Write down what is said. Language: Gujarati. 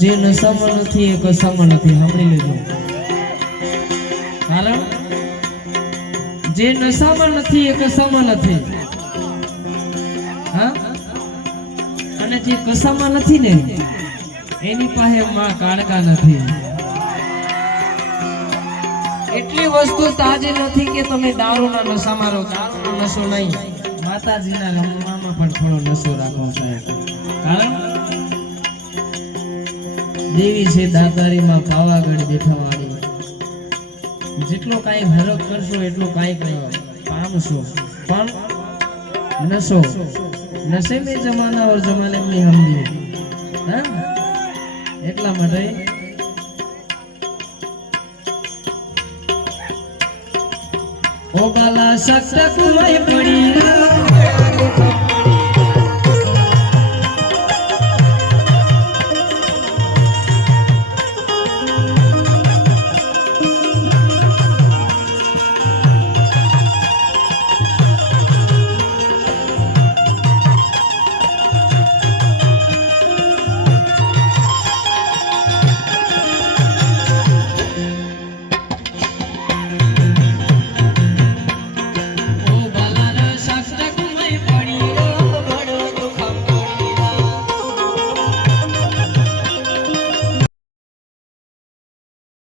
જે નશામાં નથી એ કશામાં નથી. સાંભળી લેજો. કારણ જે નશામાં નથી એ કશામાં નથી. હા? અને જે કશામાં નથી ને, એની પાસે માં કાળકા નથી. એટલી વસ્તુ તાજી નથી કે તમે દારૂના નશામાં રહો દારૂનો નશો નહીં. માતાજીના રમવામાં પણ થોડો નશો રાખો સાહેબ. કારણ દેવી છે દાતારીમાં પાવાગઢ બેઠાવાળી. જેટલો કાંઈ હરક કરશો, એટલો કાંઈક પામશો પણ નશો નશે મેં જમાના ઓર જમાને મેં હમદી એટલા માટે ઓ બાલા સટક કુમાઈ પડી